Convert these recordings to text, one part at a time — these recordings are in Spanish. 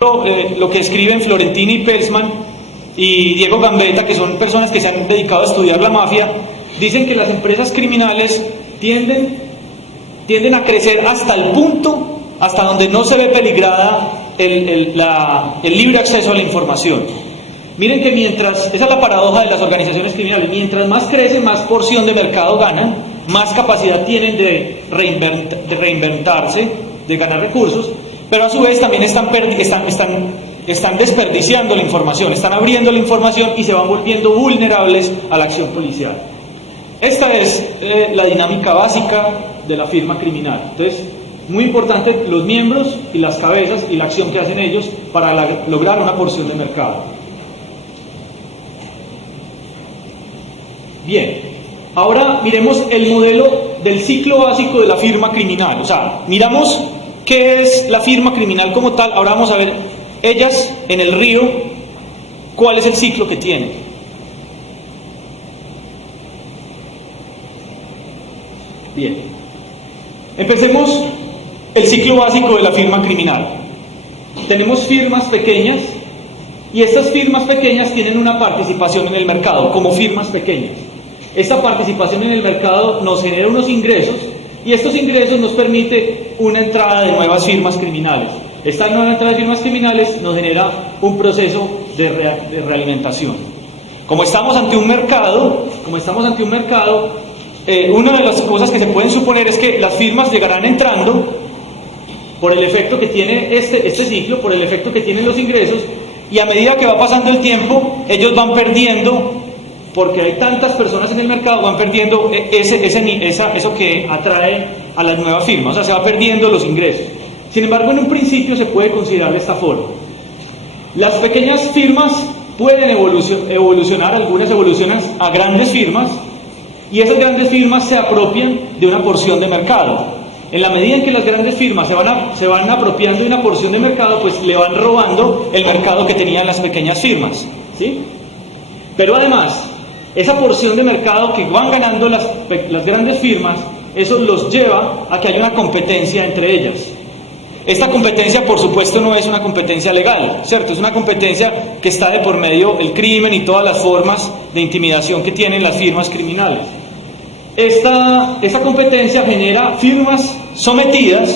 Lo que escriben Florentini Peltzman y Diego Gambetta, que son personas que se han dedicado a estudiar la mafia, dicen que las empresas criminales tienden a crecer hasta el punto, hasta donde no se ve peligrada el libre acceso a la información. Miren que esa es la paradoja de las organizaciones criminales, mientras más crecen, más porción de mercado ganan, más capacidad tienen de reinventarse, de ganar recursos, pero a su vez también están desperdiciando la información, están abriendo la información y se van volviendo vulnerables a la acción policial. Esta es la dinámica básica de la firma criminal. Entonces, muy importante los miembros y las cabezas y la acción que hacen ellos para lograr una porción de mercado. Bien, ahora miremos el modelo del ciclo básico de la firma criminal. O sea, miramos qué es la firma criminal como tal. Ahora vamos a ver ellas en el río, cuál es el ciclo que tienen. Bien, empecemos el ciclo básico de la firma criminal. Tenemos firmas pequeñas y estas firmas pequeñas tienen una participación en el mercado como firmas pequeñas. Esta participación en el mercado nos genera unos ingresos y estos ingresos nos permite una entrada de nuevas firmas criminales. Esta nueva entrada de firmas criminales nos genera un proceso de realimentación. Como estamos ante un mercado, una de las cosas que se pueden suponer es que las firmas llegarán entrando por el efecto que tiene este ciclo, por el efecto que tienen los ingresos, y a medida que va pasando el tiempo, ellos van perdiendo, porque hay tantas personas en el mercado, van perdiendo eso que atrae a las nuevas firmas, o sea, se va perdiendo los ingresos. Sin embargo, en un principio se puede considerar de esta forma. Las pequeñas firmas pueden evolucionar, algunas evolucionan a grandes firmas, y esas grandes firmas se apropian de una porción de mercado. En la medida en que las grandes firmas se van apropiando de una porción de mercado, pues le van robando el mercado que tenían las pequeñas firmas, ¿sí? Pero además, esa porción de mercado que van ganando las grandes firmas, eso los lleva a que haya una competencia entre ellas. Esta competencia, por supuesto, no es una competencia legal, ¿cierto? Es una competencia que está de por medio el crimen y todas las formas de intimidación que tienen las firmas criminales. Esta competencia genera firmas sometidas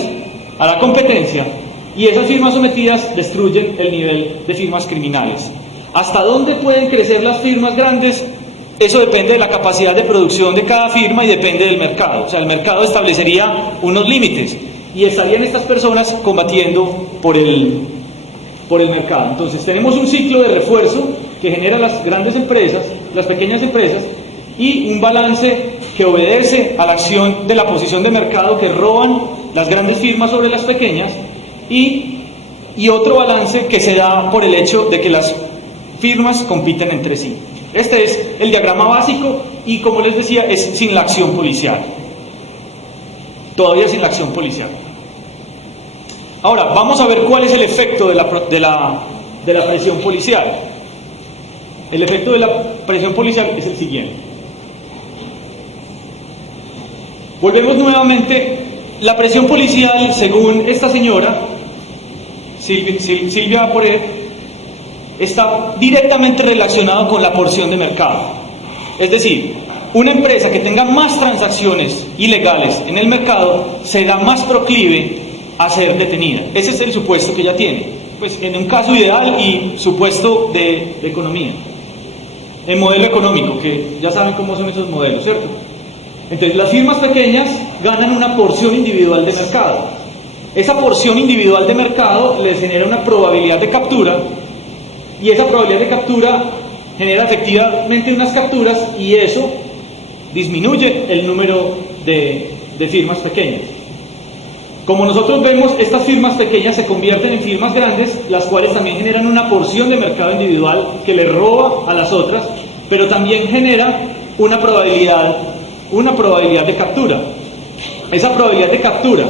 a la competencia y esas firmas sometidas destruyen el nivel de firmas criminales. ¿Hasta dónde pueden crecer las firmas grandes? Eso depende de la capacidad de producción de cada firma y depende del mercado. O sea, el mercado establecería unos límites y estarían estas personas combatiendo por el mercado. Entonces tenemos un ciclo de refuerzo que genera las grandes empresas, las pequeñas empresas, y un balance que obedece a la acción de la posición de mercado que roban las grandes firmas sobre las pequeñas, y otro balance que se da por el hecho de que las firmas compiten entre sí. Este es el diagrama básico y, como les decía, es sin la acción policial. Todavía sin la acción policial. Ahora, vamos a ver cuál es el efecto de la presión policial. El efecto de la presión policial es el siguiente. Volvemos nuevamente. La presión policial, según esta señora, Silvia Poret, está directamente relacionado con la porción de mercado. Es decir, una empresa que tenga más transacciones ilegales en el mercado será más proclive a ser detenida. Ese es el supuesto que ella tiene, pues en un caso ideal y supuesto de economía, el modelo económico, que ya saben cómo son esos modelos, ¿cierto? Entonces, las firmas pequeñas ganan una porción individual de mercado. Esa porción individual de mercado les genera una probabilidad de captura, y esa probabilidad de captura genera efectivamente unas capturas, y eso disminuye el número de firmas pequeñas. Como nosotros vemos, estas firmas pequeñas se convierten en firmas grandes, las cuales también generan una porción de mercado individual que le roba a las otras, pero también genera una probabilidad de captura. Esa probabilidad de captura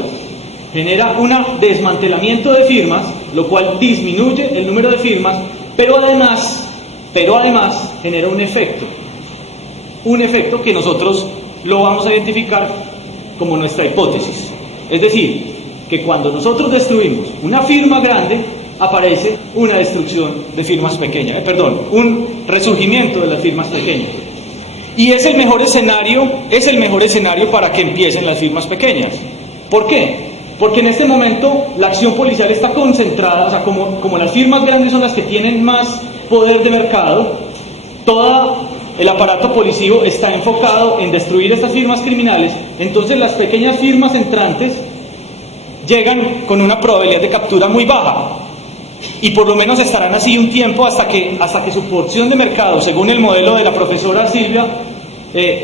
genera un desmantelamiento de firmas, lo cual disminuye el número de firmas, pero además genera un efecto que nosotros lo vamos a identificar como nuestra hipótesis. Es decir, que cuando nosotros destruimos una firma grande, aparece una destrucción de firmas pequeñas, un resurgimiento de las firmas pequeñas. Y es el mejor escenario para que empiecen las firmas pequeñas. ¿Por qué? Porque en este momento la acción policial está concentrada, o sea, como las firmas grandes son las que tienen más poder de mercado, todo el aparato policivo está enfocado en destruir estas firmas criminales. Entonces las pequeñas firmas entrantes llegan con una probabilidad de captura muy baja, y por lo menos estarán así un tiempo hasta que su porción de mercado, según el modelo de la profesora Silvia,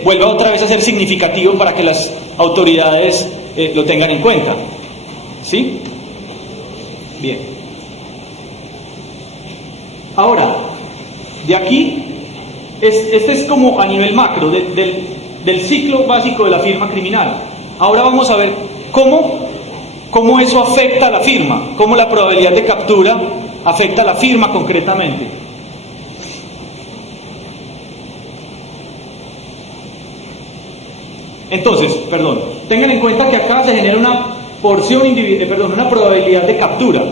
vuelva otra vez a ser significativo para que las autoridades lo tengan en cuenta. ¿Sí? Bien. Ahora, de aquí, este es como a nivel macro del ciclo básico de la firma criminal. Ahora vamos a ver cómo eso afecta a la firma, cómo la probabilidad de captura afecta a la firma concretamente. Entonces, tengan en cuenta que acá se genera una una probabilidad de captura.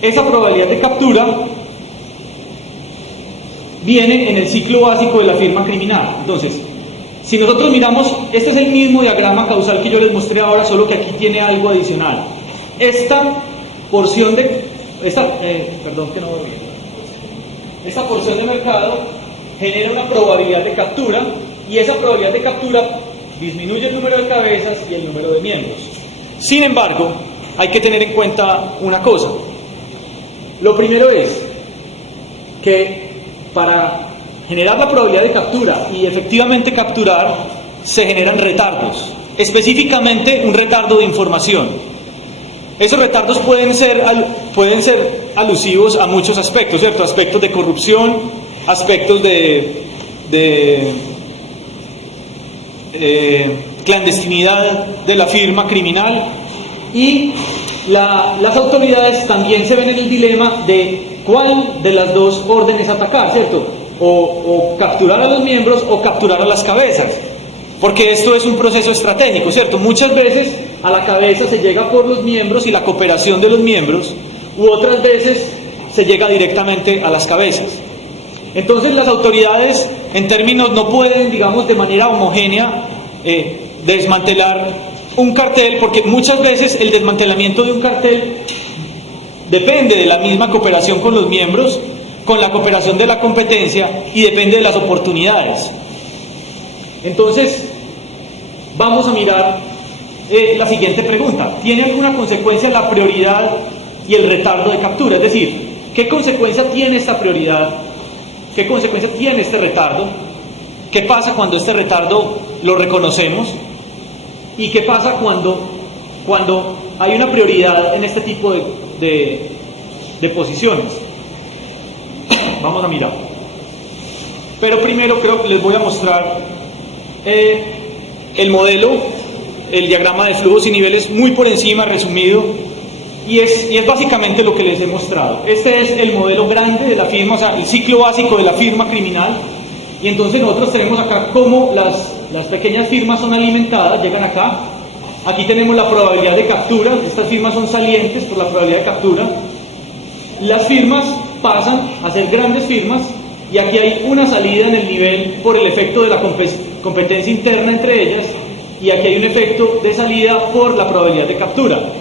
Esa probabilidad de captura viene en el ciclo básico de la firma criminal. Entonces, si nosotros miramos, este es el mismo diagrama causal que yo les mostré ahora, solo que aquí tiene algo adicional. Esta porción de mercado genera una probabilidad de captura, y esa probabilidad de captura disminuye el número de cabezas y el número de miembros. Sin embargo, hay que tener en cuenta una cosa. Lo primero es que para generar la probabilidad de captura y efectivamente capturar, se generan retardos, específicamente un retardo de información. Esos retardos pueden ser alusivos a muchos aspectos, ¿cierto? Aspectos de corrupción, aspectos de clandestinidad de la firma criminal, y las autoridades también se ven en el dilema de cuál de las dos órdenes atacar, ¿cierto? O capturar a los miembros o capturar a las cabezas, porque esto es un proceso estratégico, ¿cierto? Muchas veces a la cabeza se llega por los miembros y la cooperación de los miembros, u otras veces se llega directamente a las cabezas. Entonces las autoridades, en términos, no pueden, digamos, de manera homogénea desmantelar un cartel, porque muchas veces el desmantelamiento de un cartel depende de la misma cooperación con los miembros, con la cooperación de la competencia, y depende de las oportunidades. Entonces, vamos a mirar la siguiente pregunta. ¿Tiene alguna consecuencia la prioridad y el retardo de captura? Es decir, ¿qué consecuencia tiene esta prioridad? ¿Qué consecuencia tiene este retardo? ¿Qué pasa cuando este retardo lo reconocemos? ¿Y qué pasa cuando hay una prioridad en este tipo de posiciones? Vamos a mirar. Pero primero creo que les voy a mostrar el modelo, el diagrama de flujos y niveles muy por encima, resumido, y es básicamente lo que les he mostrado. Este es el modelo grande de la firma, o sea, el ciclo básico de la firma criminal, y entonces nosotros tenemos acá cómo las pequeñas firmas son alimentadas, llegan acá. Aquí tenemos la probabilidad de captura, estas firmas son salientes por la probabilidad de captura. Las firmas pasan a ser grandes firmas, y aquí hay una salida en el nivel por el efecto de la competencia interna entre ellas, y aquí hay un efecto de salida por la probabilidad de captura.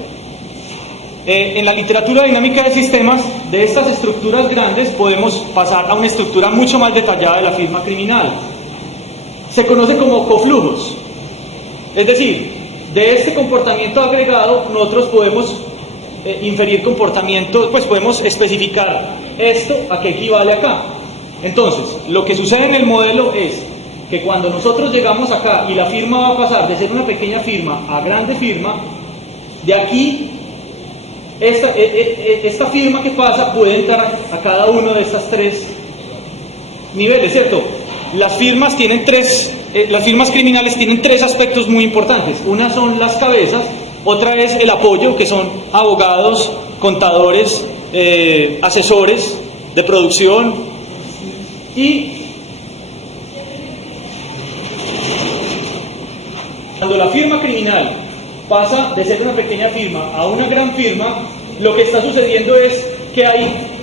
En la literatura dinámica de sistemas, de estas estructuras grandes podemos pasar a una estructura mucho más detallada de la firma criminal. Se conoce como coflujos. Es decir, de este comportamiento agregado nosotros podemos inferir comportamientos, pues podemos especificar esto a qué equivale acá. Entonces, lo que sucede en el modelo es que cuando nosotros llegamos acá y la firma va a pasar de ser una pequeña firma a grande firma, de aquí esta firma que pasa puede entrar a cada uno de estos tres niveles, ¿cierto? Las firmas criminales tienen tres aspectos muy importantes. Una son las cabezas, otra es el apoyo, que son abogados, contadores, asesores de producción, y cuando la firma criminal pasa de ser una pequeña firma a una gran firma, lo que está sucediendo es que hay